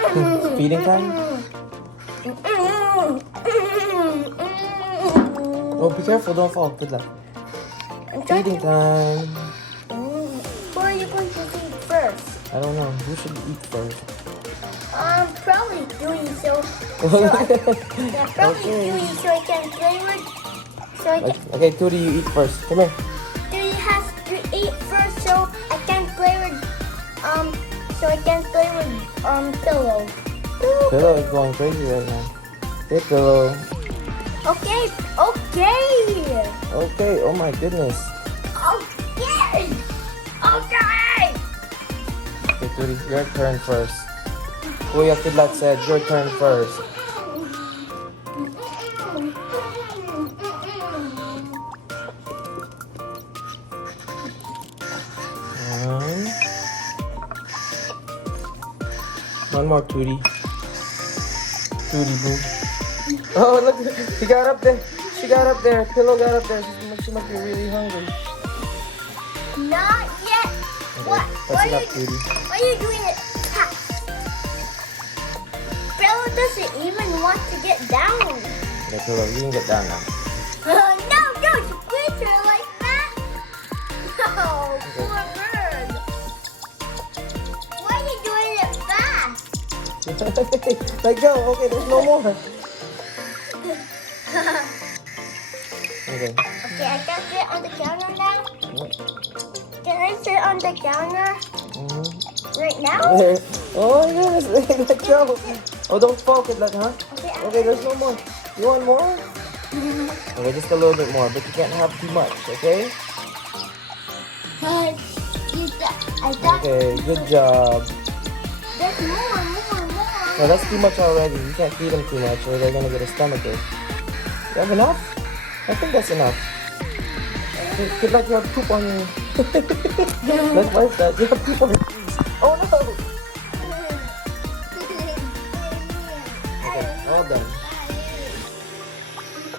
It's feeding time? Oh, be careful, don't fall. Good luck. Feeding time. Who are you going to feed first? I don't know. Who should eat first? Probably Dewey, yeah, probably Okay. Dewey, so I can play with. So I can, Okay, Tootie, you eat first. Come here. Dewey has to eat first, so I can play with. Pillow. Pillow is going crazy right now. Hey, Pillow. Okay. Okay, oh my goodness. Okay. Okay, Tootie, your turn first. Kuya Kidlat said your turn first. One more, Tootie. Tootie boo. Oh, look, he got up there. She got up there. Pillow got up there. She must be really hungry. Not yet. Okay, What? press it up, Tootie. Why are you doing it? Bella doesn't even want to get down. Okay, Pillow, you can get down now. No, don't squeeze her like that. No, Okay. poor bird. Why are you doing it fast? Let go. Okay, there's no more. Okay. Okay, I can sit on the counter now. Can I sit on the counter right now? There. Oh my goodness. Let go. Oh, don't fall, Kidlat, huh? Okay, there's no more. You want more? Okay, just a little bit more, but you can't have too much, okay? I thought Okay, good job. there's more. No, that's too much already. You can't feed them too much or they're gonna get a stomachache. You have enough? I think that's enough. Kidlat, you have poop on you. Let's wipe that. You have poop on your face. Oh no! Okay, all done.